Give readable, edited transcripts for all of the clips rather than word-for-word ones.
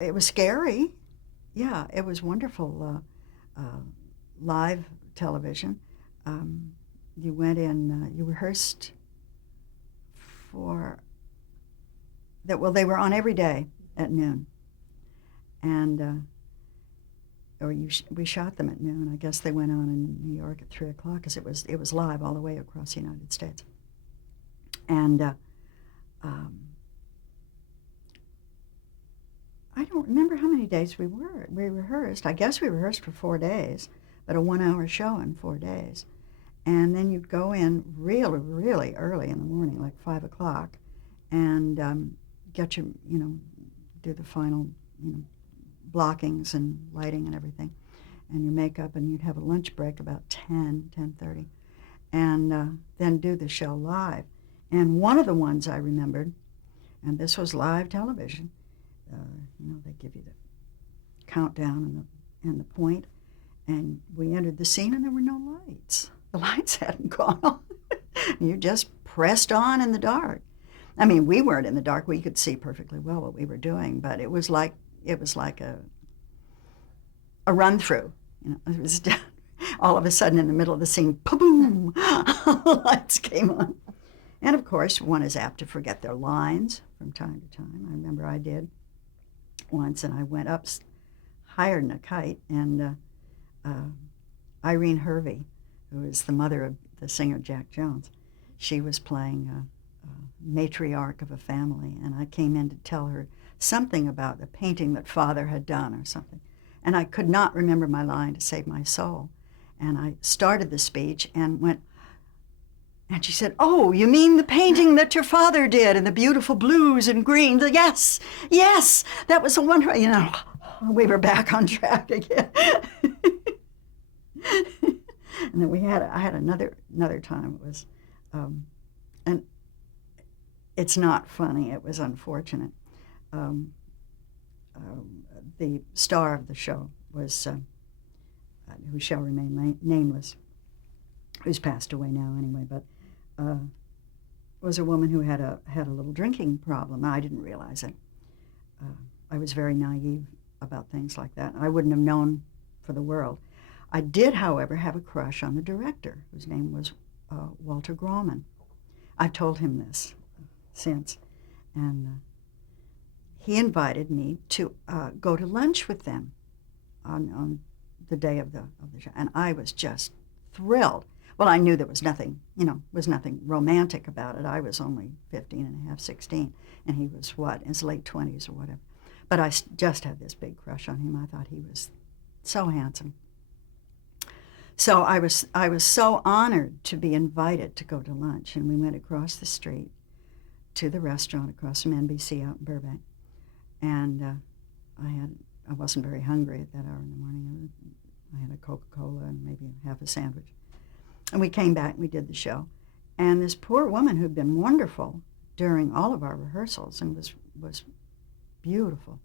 It was scary. Yeah, it was wonderful. Live television. Um, you went in, you rehearsed for that. Well, they were on every day at noon, and we shot them at noon. I guess they went on in New York at 3 o'clock because it was live all the way across the United States. And um, I don't remember how many days we rehearsed. I guess we rehearsed for 4 days, but a 1 hour show in 4 days. And then you'd go in really, really early in the morning, like 5 o'clock, and get your, do the final, blockings and lighting and everything, and your makeup, and you'd have a lunch break about 10:30, and then do the show live. And one of the ones I remembered, and this was live television, they give you the countdown and the point, and we entered the scene and there were no lights. The lights hadn't gone on. You just pressed on in the dark. I mean, we weren't in the dark. We could see perfectly well what we were doing, but it was like a run through. It was all of a sudden in the middle of the scene, boom, the lights came on. And of course, one is apt to forget their lines from time to time. I remember I did once, and I went up higher than a kite, and Irene Hervey, who is the mother of the singer Jack Jones, she was playing a matriarch of a family, and I came in to tell her something about the painting that Father had done or something. And I could not remember my line to save my soul. And I started the speech and went, and she said, "Oh, you mean the painting that your father did in the beautiful blues and greens? Yes, yes, that was a wonderful," we were back on track again. And then I had another time. It was, and it's not funny, it was unfortunate. The star of the show was, who shall remain nameless, who's passed away now anyway, but was a woman who had a little drinking problem. I didn't realize it. I was very naive about things like that. I wouldn't have known for the world. I did, however, have a crush on the director, whose name was Walter Grauman. I've told him this since, and he invited me to go to lunch with them on the day of the show, and I was just thrilled. Well, I knew there was nothing, was nothing romantic about it. I was only 15 and a half, 16, and he was, in his late 20s or whatever. But I just had this big crush on him. I thought he was so handsome. So I was so honored to be invited to go to lunch, and we went across the street to the restaurant across from NBC out in Burbank. And I wasn't very hungry at that hour in the morning. I had a Coca-Cola and maybe half a sandwich. And we came back and we did the show. And this poor woman who'd been wonderful during all of our rehearsals and was beautiful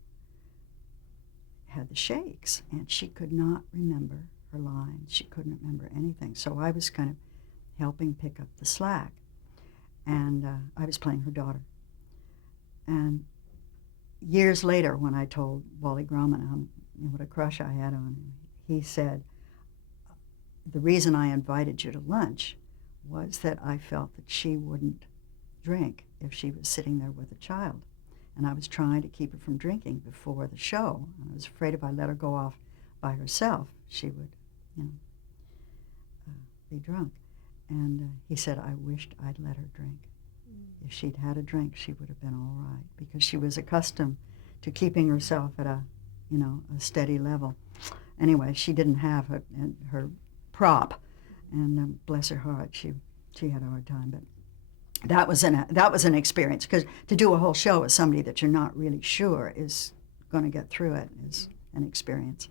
had the shakes, and she could not remember her lines. She couldn't remember anything. So I was kind of helping pick up the slack. And I was playing her daughter. And years later, when I told Wally Grauman what a crush I had on him, he said, "The reason I invited you to lunch was that I felt that she wouldn't drink if she was sitting there with a child. And I was trying to keep her from drinking before the show. And I was afraid if I let her go off by herself, she would, be drunk." And he said, "I wished I'd let her drink. If she'd had a drink, she would have been all right, because she was accustomed to keeping herself at a steady level." Anyway, she didn't have her prop, and bless her heart, she had a hard time. But that was an experience, because to do a whole show with somebody that you're not really sure is going to get through it is an experience.